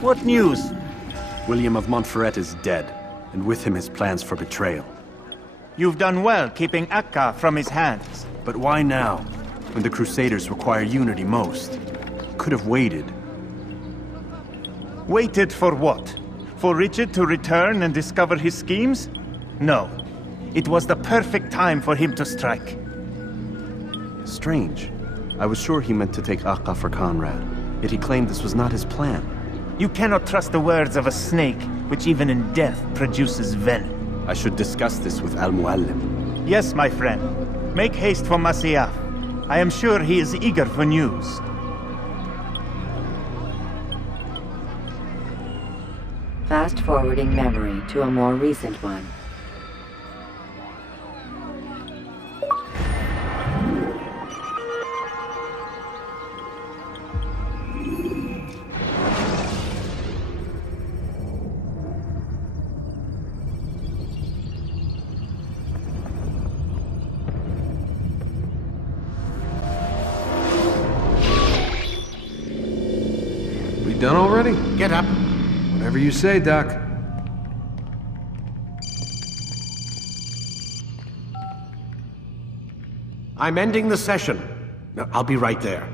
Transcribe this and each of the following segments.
What news? William of Montferrat is dead, and with him his plans for betrayal. You've done well keeping Akka from his hands. But why now, when the Crusaders require unity most? Could have waited. Waited for what? For Richard to return and discover his schemes? No. It was the perfect time for him to strike. Strange. I was sure he meant to take Akka for Conrad, yet he claimed this was not his plan. You cannot trust the words of a snake, which even in death produces venom. I should discuss this with Al-Muallim. Yes, my friend. Make haste for Masyaf. I am sure he is eager for news. Fast-forwarding memory to a more recent one. We done already? Get up. Whatever you say, Doc. I'm ending the session. No, I'll be right there.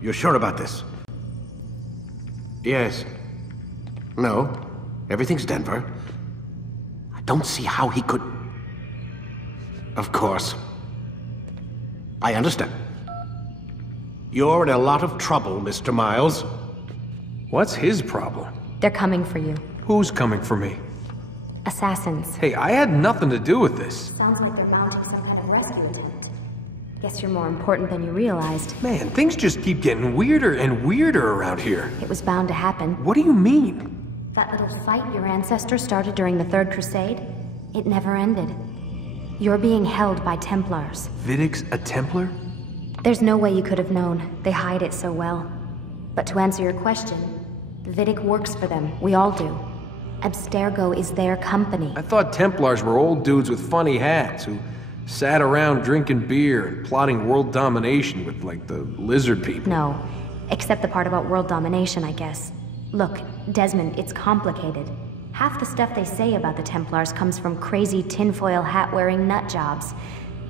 You're sure about this? Yes. No. Everything's Denver. I don't see how he could... Of course. I understand. You're in a lot of trouble, Mr. Miles. What's his problem? They're coming for you. Who's coming for me? Assassins. Hey, I had nothing to do with this. Sounds like they're mounting some kind of rescue attempt. Guess you're more important than you realized. Man, things just keep getting weirder and weirder around here. It was bound to happen. What do you mean? That little fight your ancestors started during the Third Crusade, it never ended. You're being held by Templars. Vidic's a Templar? There's no way you could have known. They hide it so well. But to answer your question, Vidic works for them. We all do. Abstergo is their company. I thought Templars were old dudes with funny hats who sat around drinking beer and plotting world domination with, like, the lizard people. No. Except the part about world domination, I guess. Look, Desmond, it's complicated. Half the stuff they say about the Templars comes from crazy tinfoil hat-wearing nut jobs.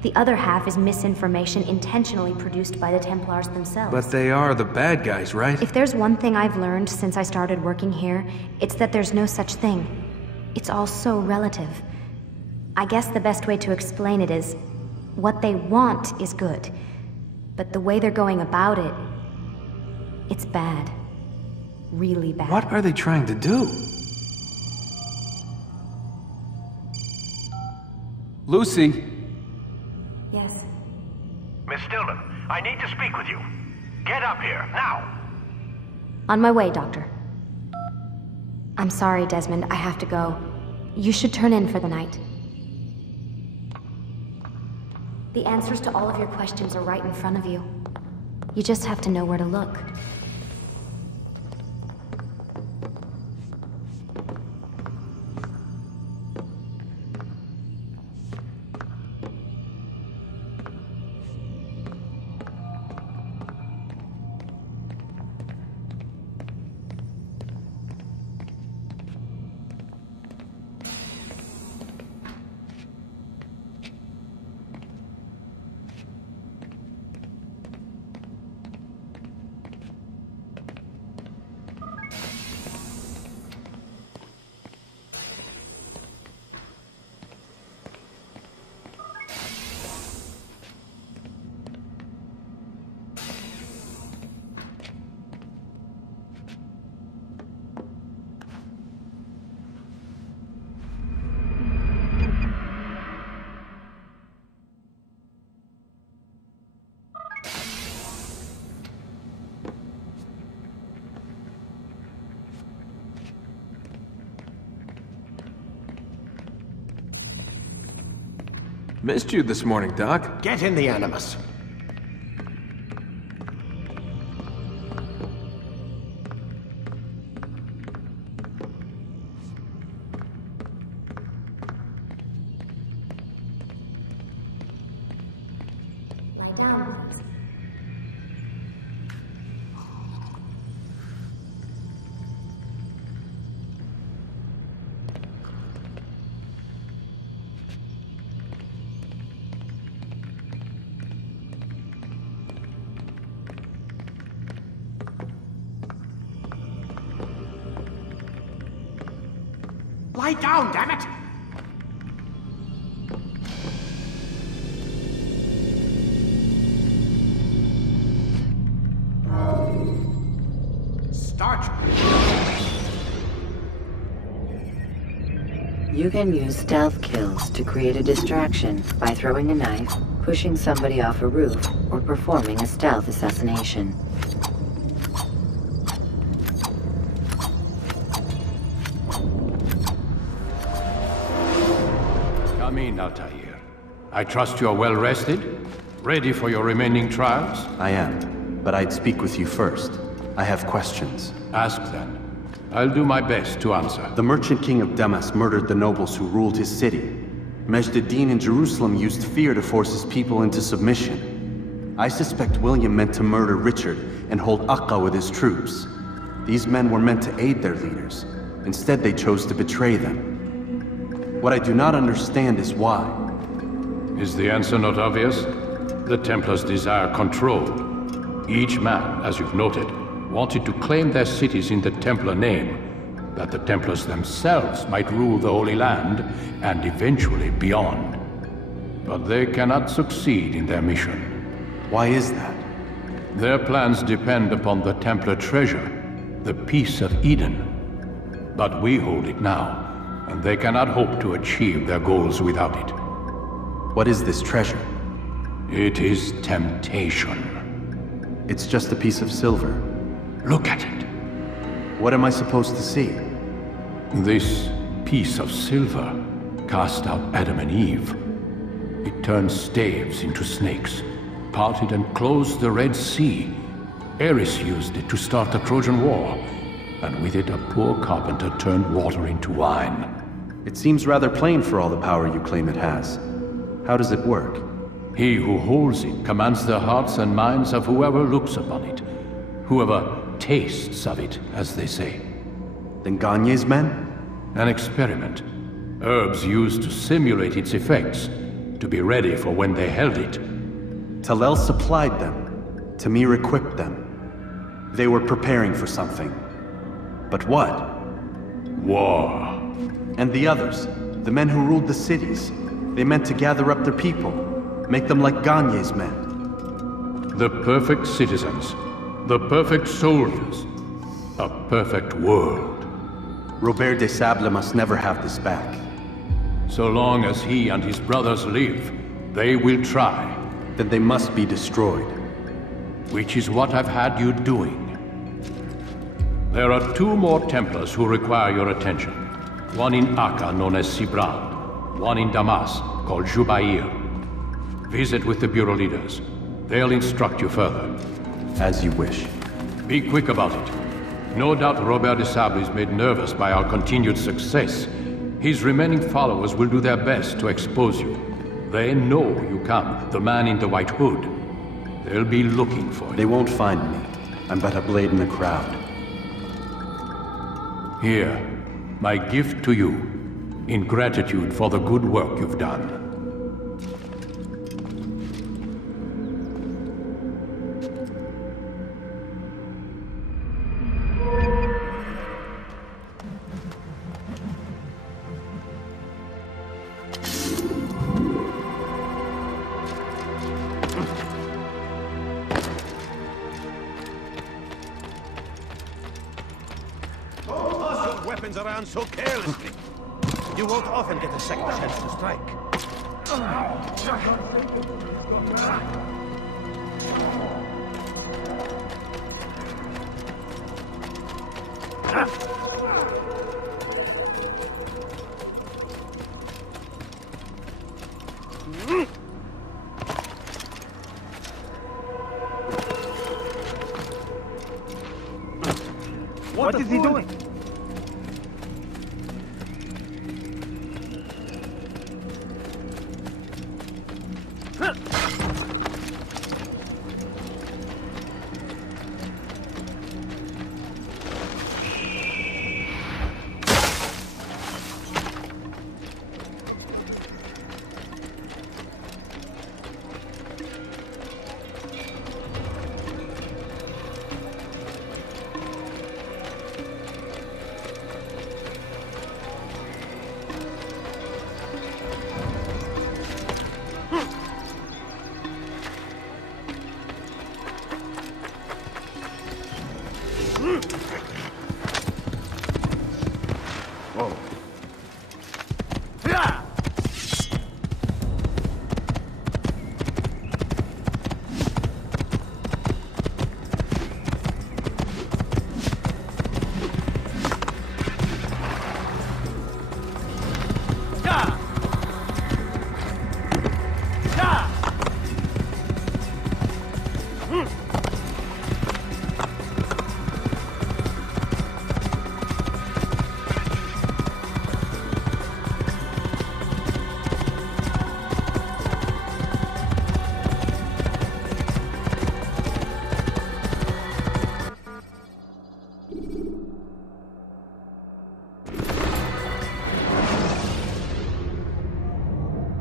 The other half is misinformation intentionally produced by the Templars themselves. But they are the bad guys, right? If there's one thing I've learned since I started working here, it's that there's no such thing. It's all so relative. I guess the best way to explain it is, what they want is good. But the way they're going about it, it's bad. Really bad. What are they trying to do? Lucy? Yes. Miss Stillman, I need to speak with you. Get up here, now! On my way, Doctor. I'm sorry, Desmond, I have to go. You should turn in for the night. The answers to all of your questions are right in front of you. You just have to know where to look. Missed you this morning, Doc. Get in the Animus. Lie down, damn it! Start! You can use stealth kills to create a distraction by throwing a knife, pushing somebody off a roof, or performing a stealth assassination. Come in, Altair. I trust you are well rested? Ready for your remaining trials? I am, but I'd speak with you first. I have questions. Ask then. I'll do my best to answer. The merchant king of Damas murdered the nobles who ruled his city. Majd ad-Din in Jerusalem used fear to force his people into submission. I suspect William meant to murder Richard and hold Akka with his troops. These men were meant to aid their leaders. Instead, they chose to betray them. What I do not understand is why. Is the answer not obvious? The Templars desire control. Each man, as you've noted, wanted to claim their cities in the Templar name, that the Templars themselves might rule the Holy Land and eventually beyond. But they cannot succeed in their mission. Why is that? Their plans depend upon the Templar treasure, the Peace of Eden. But we hold it now, and they cannot hope to achieve their goals without it. What is this treasure? It is temptation. It's just a piece of silver. Look at it. What am I supposed to see? This piece of silver cast out Adam and Eve. It turned staves into snakes, parted and closed the Red Sea. Ares used it to start the Trojan War, and with it a poor carpenter turned water into wine. It seems rather plain for all the power you claim it has. How does it work? He who holds it commands the hearts and minds of whoever looks upon it. Whoever tastes of it, as they say. Then Gagne's men? An experiment. Herbs used to simulate its effects, to be ready for when they held it. Talel supplied them. Tamir equipped them. They were preparing for something. But what? War. And the others, the men who ruled the cities, they meant to gather up their people, make them like Gagne's men. The perfect citizens, the perfect soldiers, a perfect world. Robert de Sable must never have this back. So long as he and his brothers live, they will try. Then they must be destroyed. Which is what I've had you doing. There are 2 more Templars who require your attention. One in Akka, known as Sibrald. One in Damas, called Jubair. Visit with the Bureau leaders. They'll instruct you further. As you wish. Be quick about it. No doubt Robert de Sable is made nervous by our continued success. His remaining followers will do their best to expose you. They know you come, the man in the white hood. They'll be looking for you. They won't find me. I'm but a blade in the crowd. Here, my gift to you, in gratitude for the good work you've done. Weapons around so carelessly. You won't often get a second chance to strike. What is he doing? Whoa.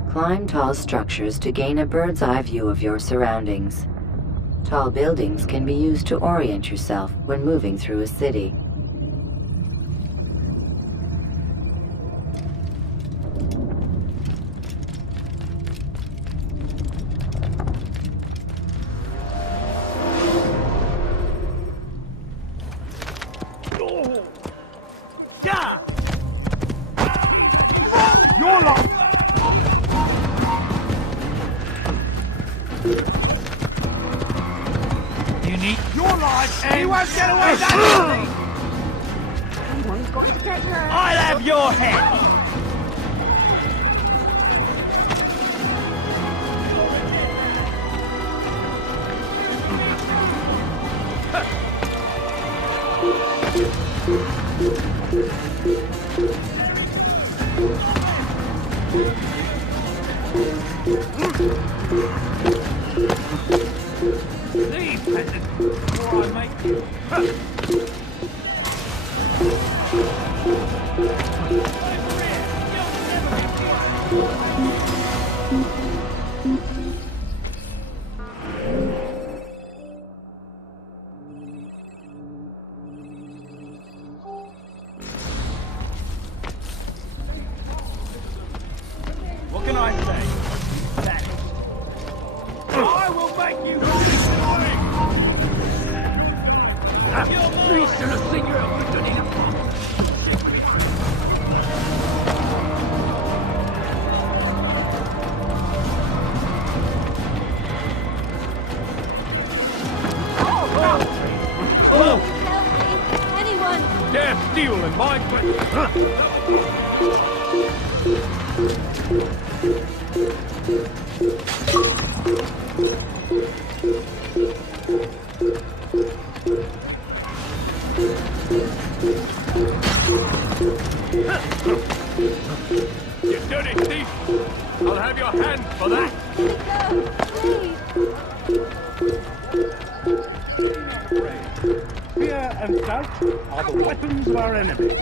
Climb tall structures to gain a bird's eye view of your surroundings. Tall buildings can be used to orient yourself when moving through a city. You're lost! You need your life, and you won't get away that easily! Someone's going to get her. I'll have your head! Leave, peasant, before I make you. What can I say? That I will make you destroying! Please do not think you're doing it. Help me! Anyone! Dare steal in my You dirty thief! I'll have your hand for that! Fear and doubt are the weapons of our enemies.